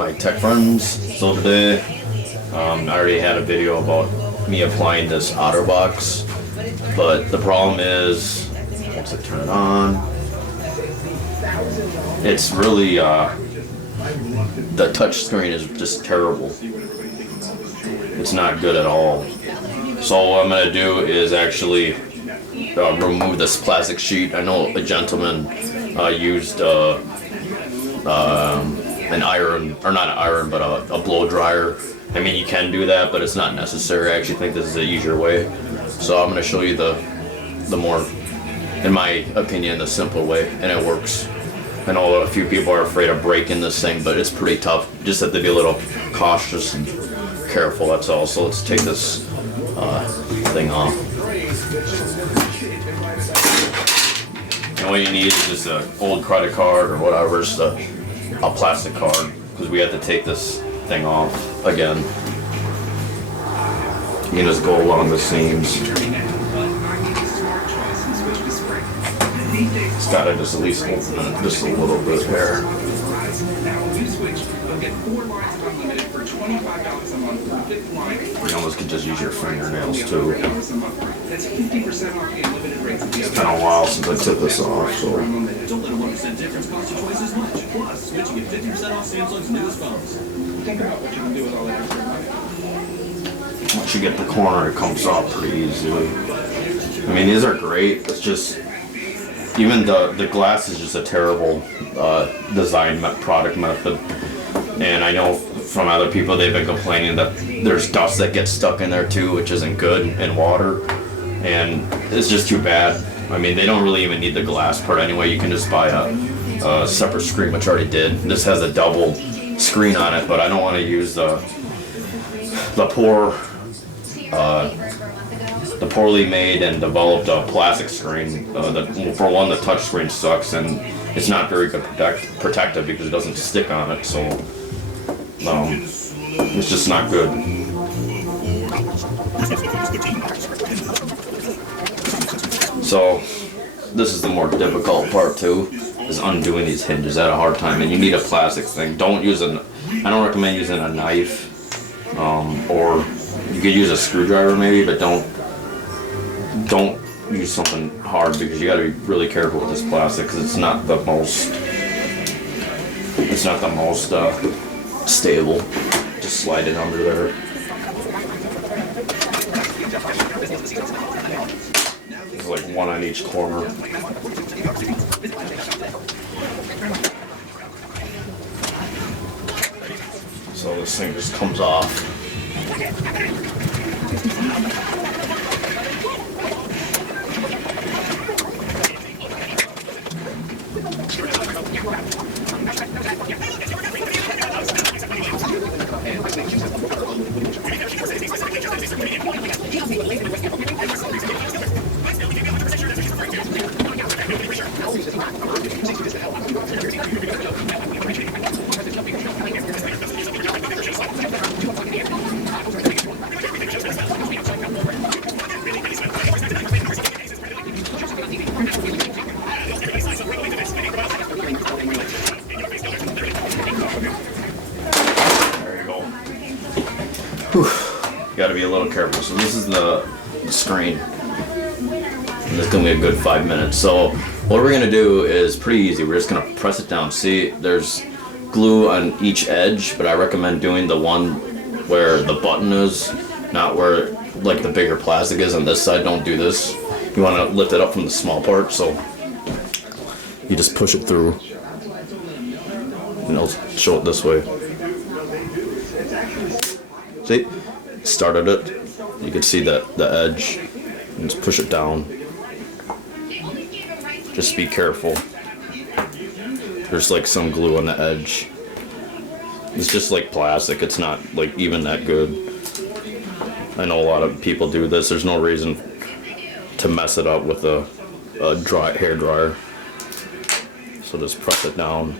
my tech friends. So today, I already had a video about me applying this Otterbox, but the problem is, once I turn it on, it's really, the touch screen is just terrible. It's not good at all. So what I'm going to do is actually remove this plastic sheet. I know a gentleman used an iron, or not an iron, but a blow dryer. I mean, you can do that, but it's not necessary. I actually think this is the easier way. So I'm going to show you the more, in my opinion, the simple way, and it works. I know a few people are afraid of breaking this thing, but it's pretty tough. Just have to be a little cautious and careful, that's all. So let's take this thing off. And what you need is just an old credit card or whatever, just a plastic card, because we have to take this thing off again. You can just go along the seams. It's got to just at least open it just a little bit here. You almost could just use your fingernails too. It's been a while since I took this off, so. Once you get the corner, it comes off pretty easily. I mean, these are great. It's just, even the glass is just a terrible design product method. And I know from other people, they've been complaining that there's dust that gets stuck in there too, which isn't good, in water. And it's just too bad. I mean, they don't really even need the glass part anyway. You can just buy a separate screen, which I already did. This has a double screen on it, but I don't want to use the poorly made and developed plastic screen. For one, the touch screen sucks, and it's not very good protective because it doesn't stick on it. So it's just not good. So this is the more difficult part too, is undoing these hinges. I had a hard time, and you need a plastic thing. Don't use I don't recommend using a knife, or you could use a screwdriver maybe, but don't use something hard, because you got to be really careful with this plastic, because it's not the most stable. Just slide it under there. There's like one on each corner. So this thing just comes off. Got to be a little careful. So this is the screen, and this is gonna be a good 5 minutes. So what we're gonna do is pretty easy. We're just gonna press it down. See, there's glue on each edge, but I recommend doing the one where the button is, not where like the bigger plastic is on this side. Don't do this. You want to lift it up from the small part, so you just push it through, and I'll show it this way. See? Started it. You can see that the edge, and just push it down. Just be careful. There's like some glue on the edge. It's just like plastic. It's not like even that good. I know a lot of people do this. There's no reason to mess it up with a hair dryer. So just press it down.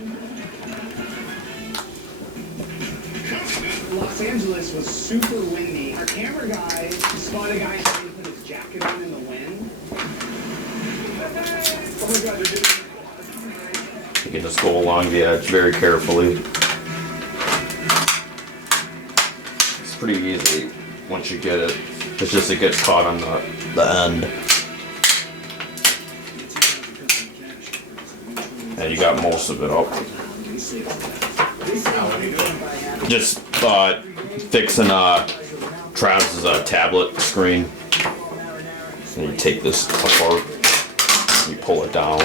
Los Angeles was super windy. Our camera guy spotted a guy trying to put his jacket on in the wind. Oh my God, they're doing. You can just go along the edge very carefully. pretty easy once you get it. It's just it gets caught on the end. And you got most of it up. Just fixing Travis's tablet screen. And you take this apart, you pull it down.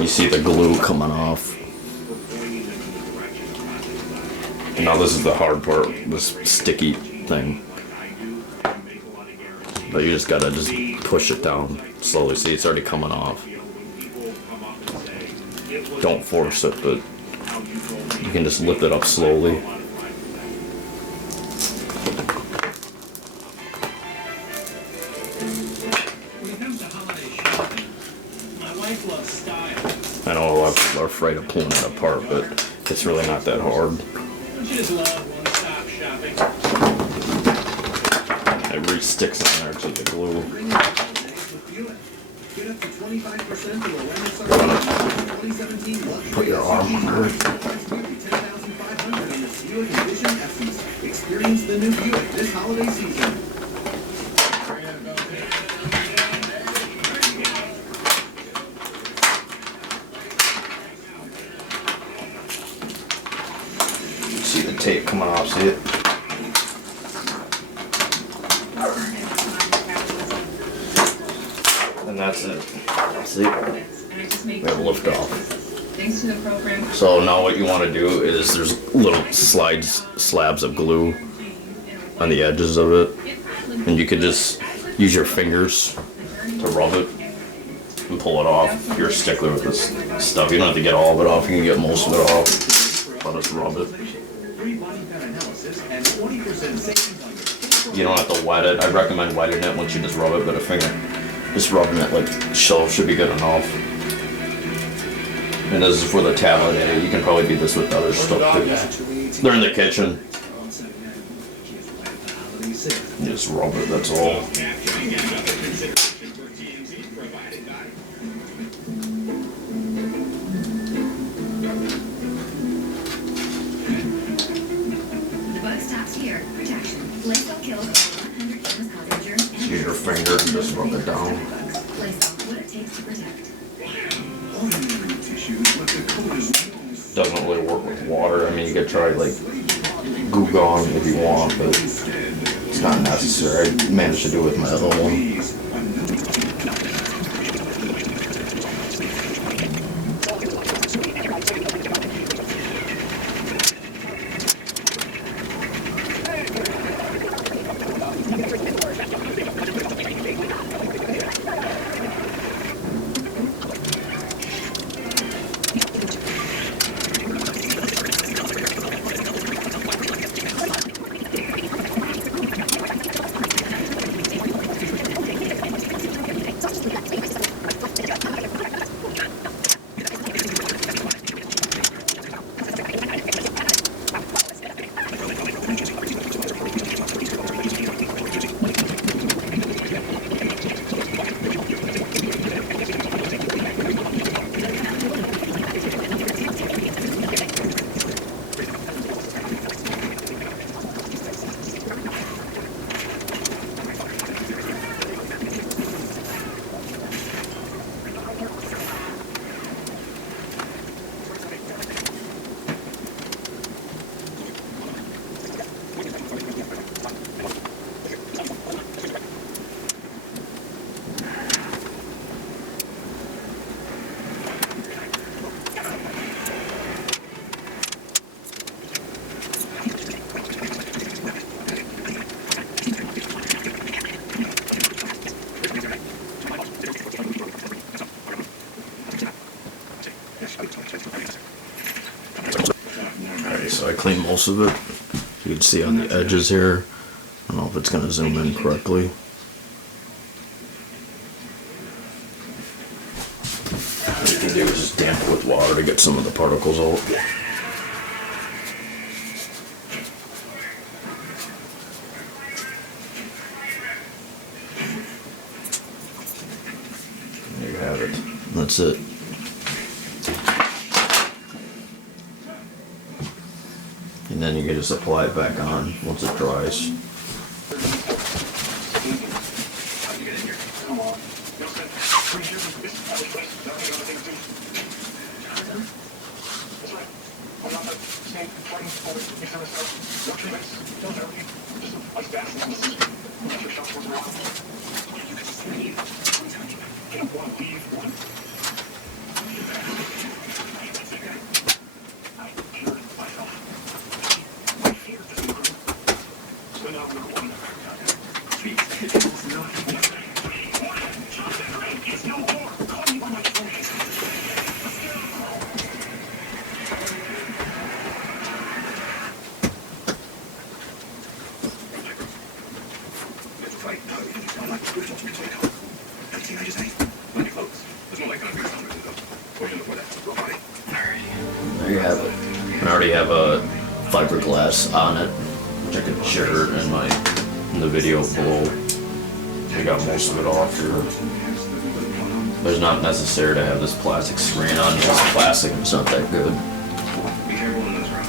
You see the glue coming off. And now this is the hard part, this sticky thing. But you just gotta push it down slowly. See, it's already coming off. Don't force it, but you can just lift it up slowly. I know a lot of people are afraid of pulling it apart, but it's really not that hard. It re-sticks in there to the glue. Put your arm under it. Experience the new Buick this holiday season. See the tape coming off, see it? And that's it. See? We have lift off. So now what you want to do is there's little slabs of glue on the edges of it. And you can just use your fingers to rub it and pull it off. If you're a stickler with this stuff, you don't have to get all of it off, you can get most of it off. Let us rub it. You don't have to wet it. I recommend wetting it once you just rub it, but a finger, just rubbing it like should be good enough. And this is for the tablet. You can probably do this with other stuff too. They're in the kitchen. You just rub it, that's all. Use your finger and just rub it down. Doesn't really work with water. I mean, you could try like Goo Gone if you want, but it's not necessary. I managed to do it with my other one. So I cleaned most of it. You can see on the edges here. I don't know if it's going to zoom in correctly. What you can do is just damp it with water to get some of the particles out. have it. That's it. And then you can just apply it back on once it dries. There you have it. I already have a fiberglass on it, which I can share in the video below. I got most of it off here. But it's not necessary to have this plastic screen on, because plastic is not that good. Be careful in those rounds.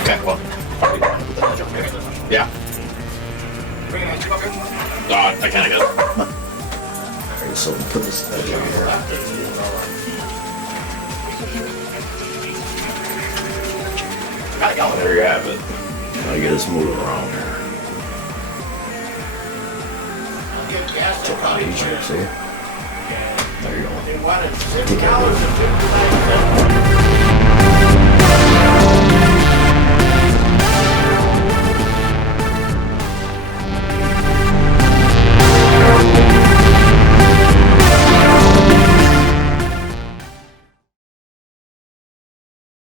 Okay, well. Yeah. I kinda got it. Alright, so we'll put this edge on here. There you have it. Now you gotta move it around here. It's a lot easier, see? There you go. Take care of it.